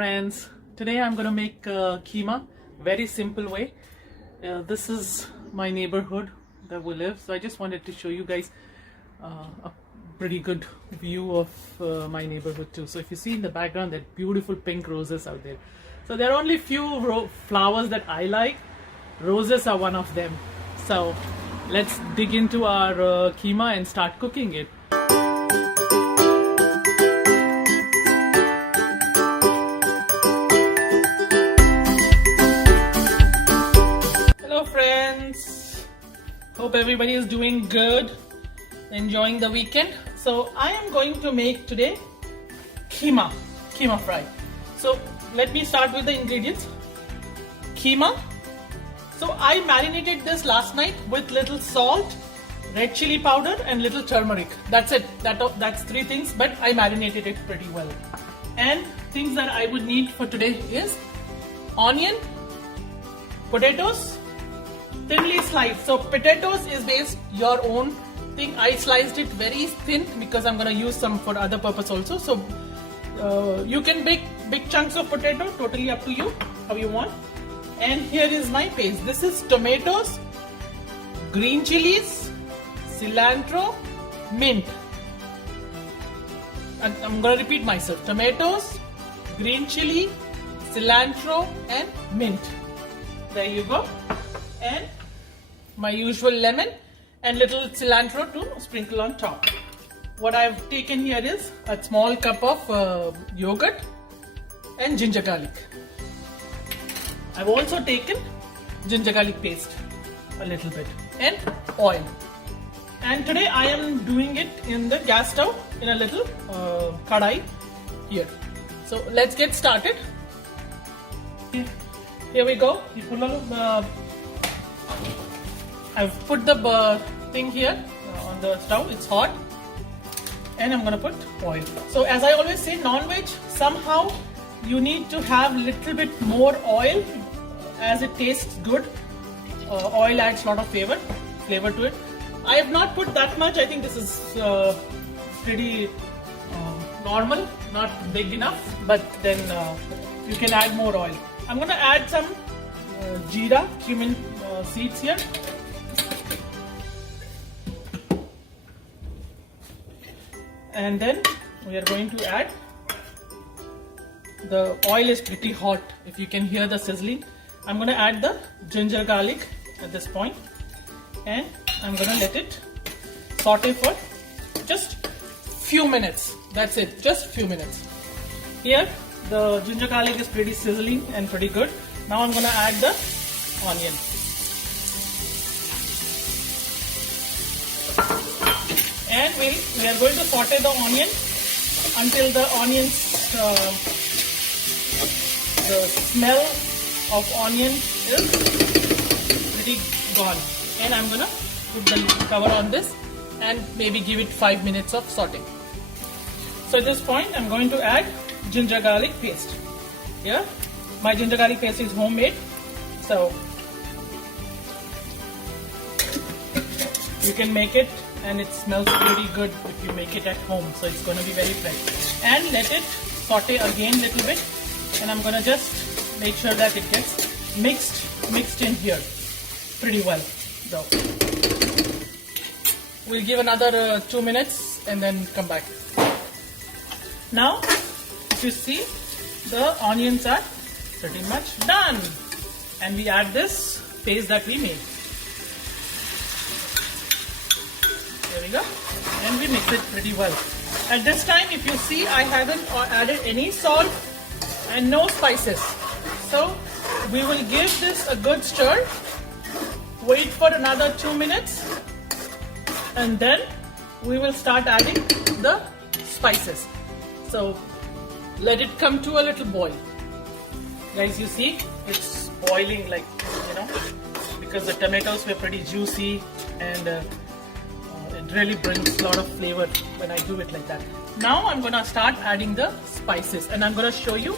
friends. Today I'm gonna make keema, very simple way. This is my neighborhood that we live, so I just wanted to show you guys a pretty good view of my neighborhood too. So if you see in the background, there are beautiful pink roses out there. So there are only few flowers that I like. Roses are one of them. So let's dig into our keema and start cooking it. Hello friends, hope everybody is doing good, enjoying the weekend. So I am going to make today keema fry. So let me start with the ingredients. Keema. So I marinated this last night with little salt, red chili powder and little turmeric. That's it. That's three things, but I marinated it pretty well. And things that I would need for today is onion, potatoes, thinly sliced. So potatoes is based your own thing. I sliced it very thin because I'm gonna use some for other purpose also. So you can make big chunks of potato, totally up to you, how you want. And here is my paste. This is tomatoes, green chilies, cilantro, mint. And I'm gonna repeat myself. Tomatoes, green chili, cilantro and mint. There you go. And my usual lemon and little cilantro to sprinkle on top. What I've taken here is a small cup of yogurt and ginger garlic. I've also taken ginger garlic paste, a little bit, and oil. And today I am doing it in the gas stove in a little kadai here. So let's get started. Here we go. I've put the thing here on the stove. It's hot, and I'm gonna put oil. So as I always say, non-veg, somehow you need to have little bit more oil as it tastes good. Oil adds a lot of flavor to it. I have not put that much. I think this is pretty normal, not big enough, but then you can add more oil. I'm gonna add some jeera, cumin seeds here. And then we are going to add, the oil is pretty hot, if you can hear the sizzling. I'm going to add the ginger garlic at this point, and I'm going to let it saute for just few minutes. That's it, just few minutes. Here the ginger garlic is pretty sizzling and pretty good. Now I'm going to add the onion. And we are going to saute the onion until the onions, the smell of onion is pretty gone. And I'm gonna put the cover on this and maybe give it 5 minutes of sauteing. So at this point I'm going to add ginger garlic paste. Yeah, my ginger garlic paste is homemade, so you can make it. And it smells pretty good if you make it at home, so it's going to be very fresh. And let it saute again a little bit, and I'm going to just make sure that it gets mixed in here pretty well. So we'll give another 2 minutes and then come back. Now if you see, the onions are pretty much done, and we add this paste that we made. There we go, and we mix it pretty well. At this time, if you see, I haven't added any salt and no spices. So we will give this a good stir, wait for another 2 minutes, and then we will start adding the spices. So let it come to a little boil. Guys, you see, it's boiling, like, because the tomatoes were pretty juicy, and it really brings a lot of flavor when I do it like that. Now I'm gonna start adding the spices, and I'm gonna show you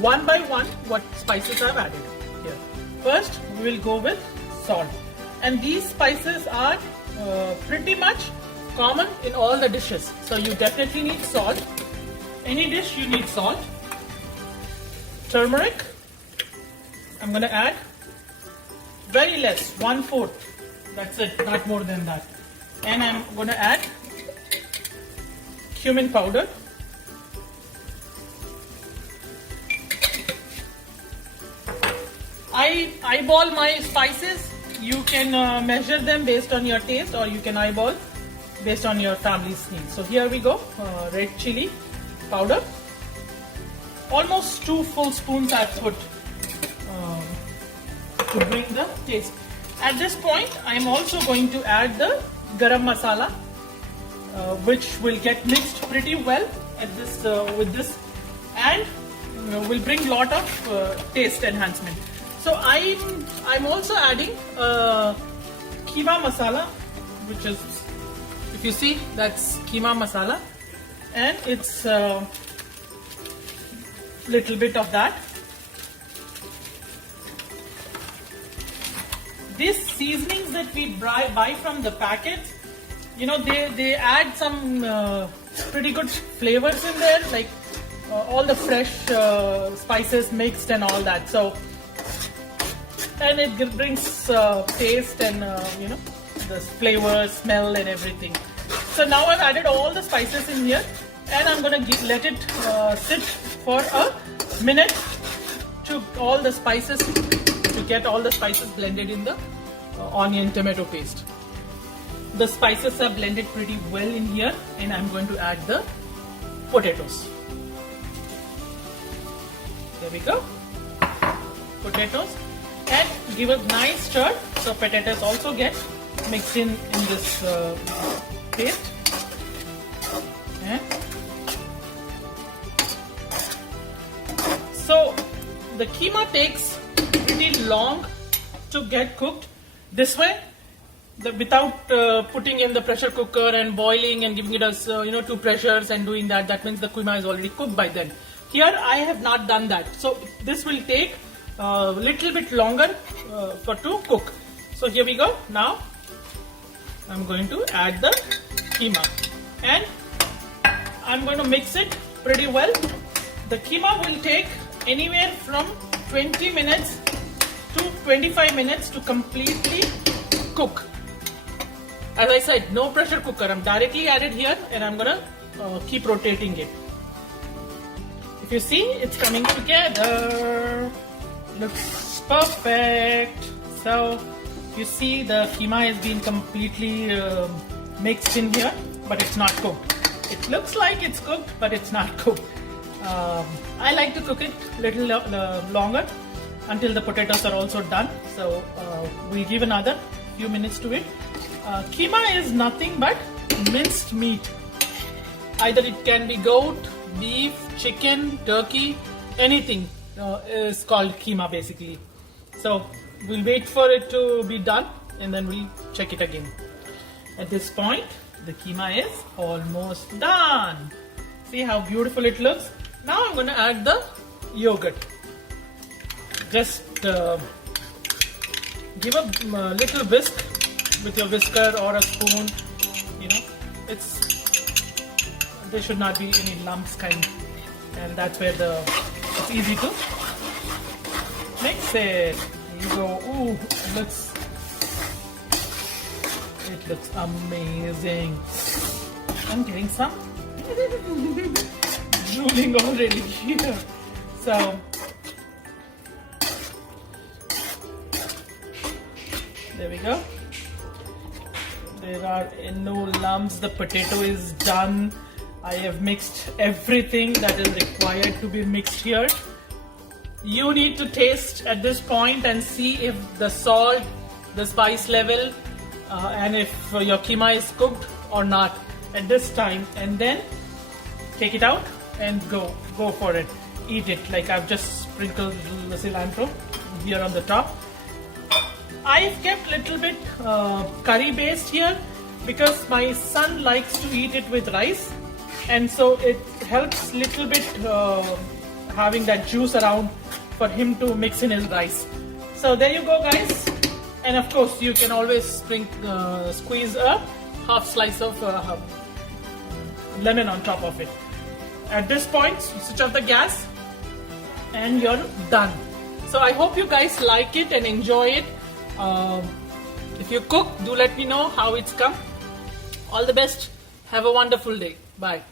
one by one what spices I've added here. First we will go with salt, and these spices are pretty much common in all the dishes, so you definitely need salt. Any dish you need salt. turmeric. I'm going to add very less, 1/4. That's it, not more than that. And I'm going to add cumin powder. I eyeball my spices. You can measure them based on your taste, or you can eyeball based on your family's needs. So here we go, red chili powder. Almost 2 full spoons I've put to bring the taste. At this point, I am also going to add the garam masala, which will get mixed pretty well at this with this, and will bring lot of taste enhancement. So I'm also adding keema masala, which is, if you see, that's keema masala, and it's little bit of that. These seasonings that we buy from the packets, you know, they add some pretty good flavors in there, like all the fresh spices mixed and all that. So, and it brings taste and you know, the flavor, smell and everything. So now I've added all the spices in here, and I'm gonna let it sit for a minute to all the spices, to get all the spices blended in the onion tomato paste. The spices are blended pretty well in here, and I'm going to add the potatoes. There we go, potatoes, and give a nice stir so potatoes also get mixed in this paste. And so the keema takes pretty long to get cooked. This way, without putting in the pressure cooker and boiling and giving it us 2 pressures and doing that, that means the keema is already cooked by then. Here I have not done that, so this will take a little bit longer to cook. So here we go. Now I'm going to add the keema, and I'm going to mix it pretty well. The keema will take anywhere from 20 minutes to 25 minutes to completely cook. As I said, no pressure cooker. I'm directly added here, and I'm gonna keep rotating it. If you see, it's coming together. Looks perfect. So you see the keema has been completely mixed in here, but it's not cooked. It looks like it's cooked, but it's not cooked. I like to cook it a little longer until the potatoes are also done. So we'll give another few minutes to it. Keema is nothing but minced meat. Either it can be goat, beef, chicken, turkey, anything is called keema basically. So we'll wait for it to be done, and then we'll check it again. At this point, the keema is almost done. See how beautiful it looks? Now I'm going to add the yogurt. Just give a little whisk with your whisker or a spoon. You know, there should not be any lumps kind, and that's where it's easy to mix it. You go. Ooh, it looks amazing. I'm getting some drooling already here. So there we go. There are no lumps. The potato is done. I have mixed everything that is required to be mixed here. You need to taste at this point and see if the salt, the spice level, and if your keema is cooked or not at this time, and then take it out and go for it. Eat it. Like I've just sprinkled the cilantro here on the top. I've kept little bit curry based here because my son likes to eat it with rice, and so it helps little bit having that juice around for him to mix in his rice. So there you go, guys. And of course you can always squeeze a half slice of lemon on top of it. At this point, switch off the gas and you're done. So I hope you guys like it and enjoy it. If you cook, do let me know how it's come. All the best. Have a wonderful day. Bye.